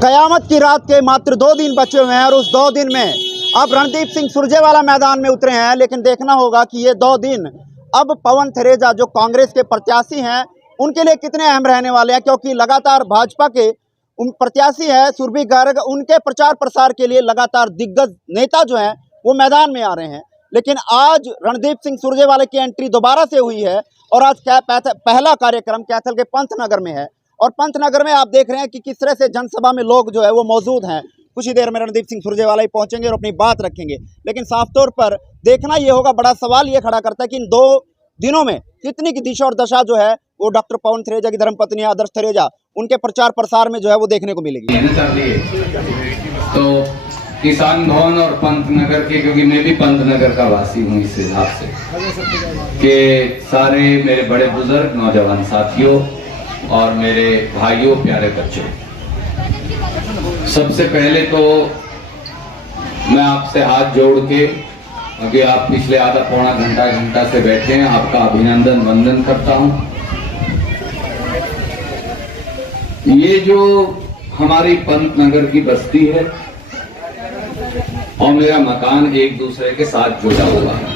कयामत की रात के मात्र 2 दिन बचे हुए हैं और उस 2 दिन में अब रणदीप सिंह सुरजेवाला मैदान में उतरे हैं। लेकिन देखना होगा कि ये 2 दिन अब पवन थरेजा जो कांग्रेस के प्रत्याशी हैं उनके लिए कितने अहम रहने वाले हैं, क्योंकि लगातार भाजपा के प्रत्याशी है सुरभि गर्ग, उनके प्रचार प्रसार के लिए लगातार दिग्गज नेता जो हैं वो मैदान में आ रहे हैं। लेकिन आज रणदीप सिंह सुरजेवाला की एंट्री दोबारा से हुई है और आज पहला कार्यक्रम कैथल के पंतनगर में है और पंतनगर में आप देख रहे हैं कि किस तरह से जनसभा में लोग जो है वो मौजूद हैं। कुछ ही देर में रणदीप सिंह सुरजेवाला ही पहुंचेंगे और अपनी बात रखेंगे। लेकिन साफ तौर पर देखना ये होगा, बड़ा सवाल ये खड़ा करता है कि इन 2 दिनों में कितनी की दिशा और दशा जो है वो डॉक्टर पवन थरेजा की धर्मपत्नी आदर्श थरेजा उनके प्रचार प्रसार में जो है वो देखने को मिलेगी। तो किसान भवन और पंतनगर के, क्योंकि मैं भी पंतनगर का वासी हूँ, इस हिसाब से कि सारे मेरे बड़े बुजुर्ग नौजवान साथियों और मेरे भाइयों प्यारे बच्चों, सबसे पहले तो मैं आपसे हाथ जोड़ के, क्योंकि आप पिछले आधा पौना घंटा से बैठे हैं, आपका अभिनंदन वंदन करता हूं। ये जो हमारी पंतनगर की बस्ती है और मेरा मकान एक दूसरे के साथ जुड़ा हुआ है।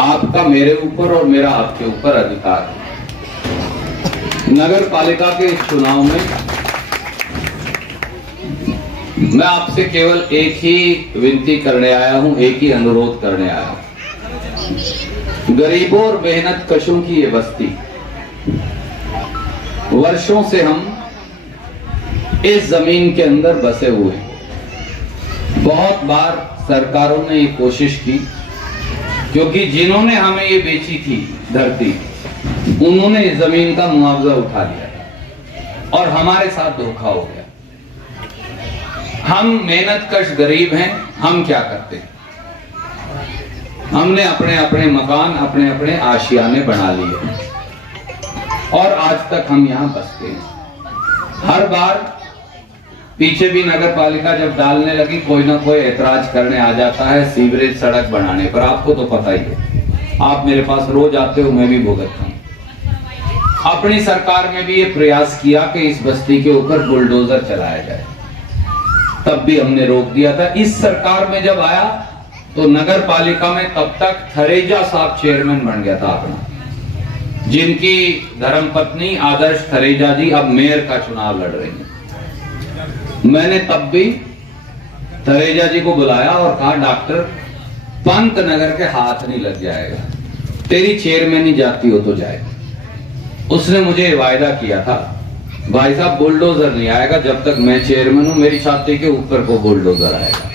आपका मेरे ऊपर और मेरा आपके ऊपर अधिकार है। नगर पालिका के चुनाव में मैं आपसे केवल एक ही विनती करने आया हूं, एक ही अनुरोध करने आया हूं। गरीबों और मेहनत कशों की ये बस्ती, वर्षों से हम इस जमीन के अंदर बसे हुए हैं। बहुत बार सरकारों ने ये कोशिश की, क्योंकि जिन्होंने हमें ये बेची थी धरती, उन्होंने इस जमीन का मुआवजा उठा लिया और हमारे साथ धोखा हो गया। हम मेहनतकश गरीब हैं, हम क्या करते हैं, हमने अपने अपने मकान, अपने अपने आशियाने बना लिए और आज तक हम यहां बसते हैं। हर बार पीछे भी नगर पालिका जब डालने लगी, कोई ना कोई ऐतराज करने आ जाता है सीवरेज सड़क बनाने पर। आपको तो पता ही है, आप मेरे पास रोज आते हो, मैं भी भुगतता हूं। अपनी सरकार में भी ये प्रयास किया कि इस बस्ती के ऊपर बुलडोजर चलाया जाए, तब भी हमने रोक दिया था। इस सरकार में जब आया तो नगर पालिका में तब तक थरेजा साहब चेयरमैन बन गया था अपना, जिनकी धर्मपत्नी आदर्श थरेजा जी अब मेयर का चुनाव लड़ रही हैं। मैंने तब भी थरेजा जी को बुलाया और कहा, डॉक्टर पंतनगर के हाथ नहीं लग जाएगा, तेरी चेयरमैन जाती हो तो जाए। उसने मुझे वायदा किया था, भाई साहब बुलडोजर नहीं आएगा जब तक मैं चेयरमैन हूं, मेरी छाती के ऊपर को बुलडोजर आएगा।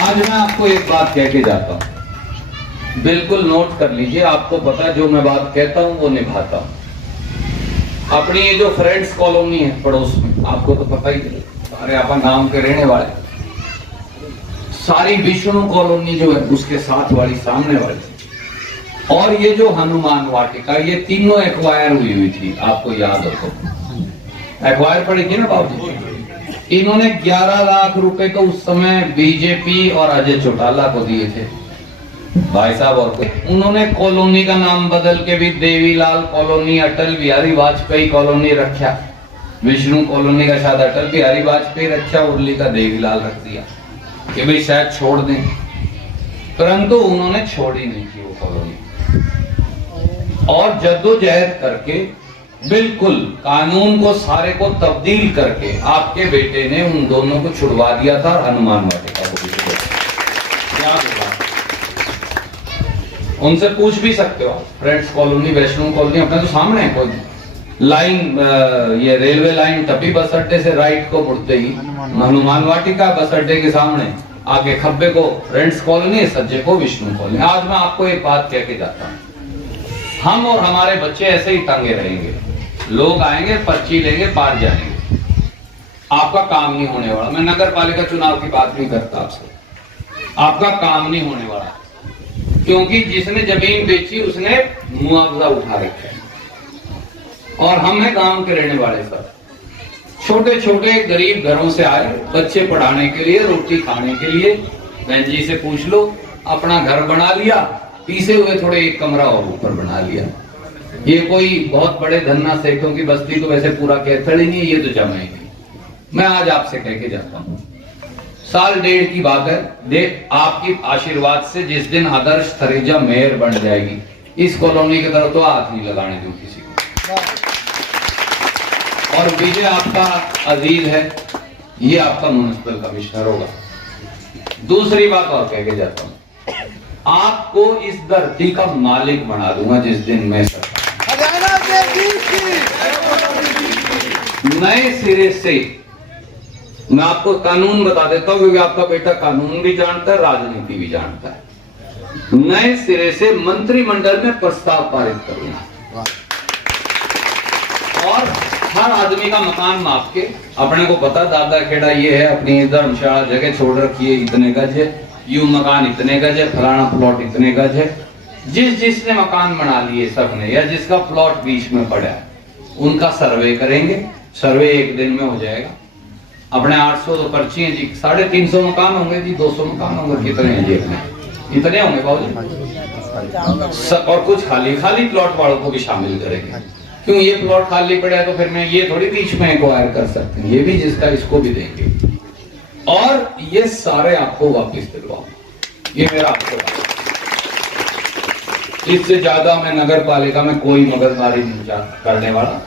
आज मैं आपको एक बात कह के जाता हूं, बिल्कुल नोट कर लीजिए। आपको पता है जो मैं बात कहता हूं वो निभाता हूं। अपनी ये जो फ्रेंड्स कॉलोनी है पड़ोस में, आपको तो पता ही है, सारे अपन गांव के रहने वाले, सारी विष्णु कॉलोनी जो है उसके साथ वाली, सामने वाली, और ये जो हनुमान वाटिका, ये तीनों एक्वायर हुई थी। आपको याद हो तो एक्वायर पड़ी थी ना बाबू। इन्होंने 11 लाख रुपए तो उस समय बीजेपी और अजय चौटाला को दिए थे भाई साहब। और उन्होंने कॉलोनी का नाम बदल के भी देवीलाल कॉलोनी, अटल बिहारी वाजपेयी कॉलोनी रखा। विष्णु कॉलोनी का शायद अटल बिहारी वाजपेयी रखा, उर्ली का देवीलाल रख दिया कि भाई शायद छोड़ दें, परंतु उन्होंने छोड़ी नहीं थी वो कॉलोनी। और जद्दोजहद करके बिल्कुल कानून को सारे को तब्दील करके आपके बेटे ने उन दोनों को छुड़वा दिया था और हनुमान वाटिका को भी छुड़वा दिया। उनसे पूछ भी सकते हो, फ्रेंड्स कॉलोनी, वैष्णो कॉलोनी अपने तो सामने है। कोई लाइन, ये रेलवे लाइन टपी बस अड्डे से राइट को मुड़ते ही हनुमान वाटिका, बस अड्डे के सामने आगे खब्बे को फ्रेंड्स कॉलोनी, सज्जे को विष्णु कॉलोनी। आज मैं आपको एक बात कह के जाता हूँ, हम और हमारे बच्चे ऐसे ही टंगे रहेंगे। लोग आएंगे, पर्ची लेंगे, पार जाएंगे, आपका काम नहीं होने वाला। मैं नगर पालिका चुनाव की बात नहीं करता आपसे, आपका काम नहीं होने वाला, क्योंकि जिसने जमीन बेची उसने मुआवजा उठा रखा है। और हम हैं गांव के रहने वाले सर, छोटे छोटे गरीब घरों से आए, बच्चे पढ़ाने के लिए, रोटी खाने के लिए। बहन जी से पूछ लो, अपना घर बना लिया, पीसे हुए थोड़े एक कमरा और ऊपर बना लिया। ये कोई बहुत बड़े धन्ना सेठों की बस्ती तो वैसे पूरा कैथल ही नहीं है, ये तो जमाएगी। मैं आज आपसे कह के जाता हूँ, साल डेढ़ की बात है, आपकी आशीर्वाद से जिस दिन आदर्श थरेजा मेयर बन जाएगी, इस कॉलोनी की तरफ तो हाथ नहीं लगाने दूं किसी को। और विजय आपका अजीज है, ये आपका म्युनिसिपल कमिश्नर होगा। दूसरी बात और कह के जाता हूं, आपको इस धरती का मालिक बना दूंगा जिस दिन मैं नए सिरे से। मैं आपको कानून बता देता हूं क्योंकि आपका बेटा कानून भी जानता है, राजनीति भी जानता है। नए सिरे से मंत्रिमंडल में प्रस्ताव पारित करूंगा और हर आदमी का मकान माप के, अपने को पता दादा खेड़ा ये है, अपनी धर्मशाला जगह छोड़ रखी है, इतने गज है, यूं मकान इतने गज है, फलाना प्लॉट इतने गज है। जिसने मकान बना लिए सबने, या जिसका प्लॉट बीच में पड़ा है, उनका सर्वे करेंगे। सर्वे एक दिन में हो जाएगा। अपने 800 तो पर्ची है जी, 350 मकान होंगे जी, 200 मकान होंगे, कितने हैं जी अपने? इतने होंगे बाबूजी। और कुछ खाली प्लॉट वालों को भी शामिल करेंगे। क्यों ये प्लॉट खाली पड़ा है तो फिर मैं ये थोड़ी बीच में एक्वायर कर सकते हैं, ये भी जिसका इसको भी देंगे। और ये सारे आपको वापस दिलवाऊंगा, ये मेरा आपको। इससे ज्यादा मैं नगर पालिका में कोई मगजमारी नहीं करने वाला।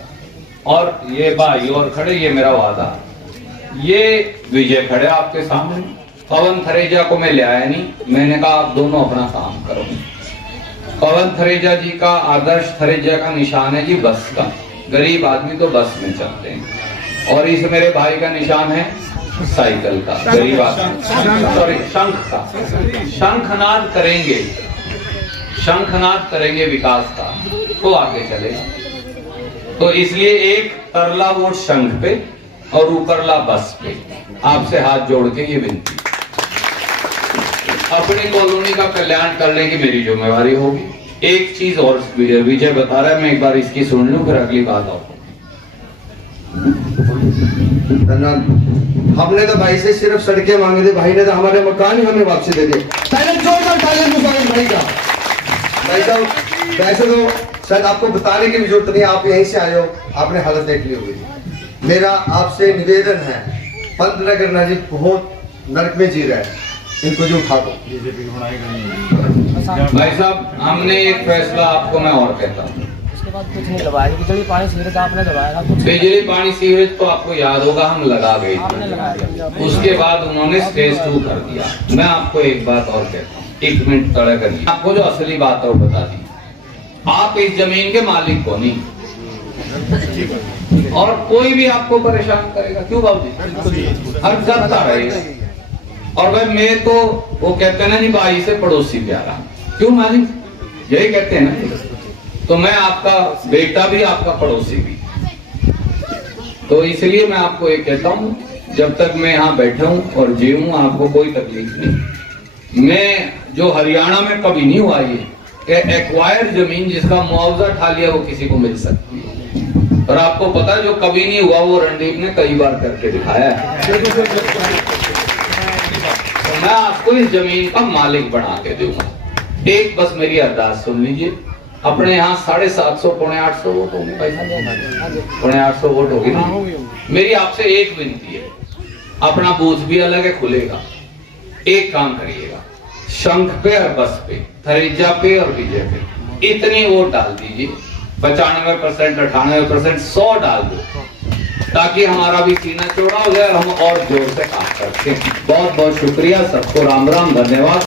और ये भाई और खड़े, ये मेरा वादा, ये विजय खड़े आपके सामने। पवन थरेजा को मैं ले आया नहीं, मैंने कहा आप दोनों अपना काम करो। पवन थरेजा जी का, आदर्श थरेजा का निशान है जी बस का। गरीब आदमी तो बस में चलते हैं। और इस मेरे भाई का निशान है साइकिल का, गरीब आदमी, सॉरी शंख का। शंखनाद करेंगे, शंखनाद करेंगे विकास का, तो आगे चलेगा। तो इसलिए एक तरला वोट शंख पे और ऊपरला बस पे। आपसे हाथ जोड़ के ये विनती, अपनी कॉलोनी का कल्याण करने की मेरी जिम्मेवारी होगी। एक चीज और विजय बता रहा है, मैं एक बार इसकी सुन लूं, फिर अगली बात और। हमने तो भाई से सिर्फ सड़कें मांगे थे, भाई ने तो हमारे मकान ही हमें वापसी दे दिए। पहले जोरदार तालियां दो भाई का। भाई साहब वैसे तो शायद आपको बताने की भी जरूरत नहीं, आप यहीं से आए हो, आपने हालत देख ली होगी। मेरा आपसे निवेदन है, पंतनगर नजीक बहुत नरक में जी रहा है, इनको जो उठा दो। भाई साहब हमने एक फैसला आपको मैं और कहता हूँ, उसके बाद कुछ नहीं दबाया, बिजली पानी सीवरेज आपने दबाया। बिजली पानी सीवरेज तो आपको याद होगा हम लगा गए थे, उसके बाद उन्होंने स्टेज 2 कर दिया। मैं आपको एक बात और कहता हूँ, 1 मिनट तड़े करिए, आपको जो असली बात है वो बता दी। आप इस जमीन के मालिक को नहीं, और कोई भी आपको परेशान करेगा, क्यों बाबूजी, हर करता रहेगा। और भाई मैं तो, वो कहते हैं ना जी, भाई से पड़ोसी प्यारा, क्यों मालिक, यही कहते हैं ना। तो मैं आपका बेटा भी, आपका पड़ोसी भी। तो इसलिए मैं आपको एक कहता हूँ, जब तक मैं यहाँ बैठा हूँ और जीऊँ, आपको कोई तकलीफ नहीं। मैं जो हरियाणा में कभी नहीं हुआ ये एक्वायर जमीन जिसका मुआवजा ठा लिया, वो किसी को मिल सकती है। और आपको पता है जो कभी नहीं हुआ वो रणदीप ने कई बार करके दिखाया है। तो मैं आपको इस जमीन का मालिक बना के दूंगा। एक बस मेरी अरदास सुन लीजिए, अपने यहाँ 750 पौने 800 वोट होंगे, पौने 800 वोट होगी ना। मेरी आपसे एक विनती है, अपना बूथ भी अलग है, खुलेगा। एक काम करिएगा, शंख पे और बस पे, थरेजा पे और विजय पे इतनी वोट डाल दीजिए, 95%, 98%, 100 डाल दो, ताकि हमारा भी सीना चौड़ा हो जाए और हम और जोर से काम करते हैं। बहुत बहुत शुक्रिया, सबको राम राम, धन्यवाद।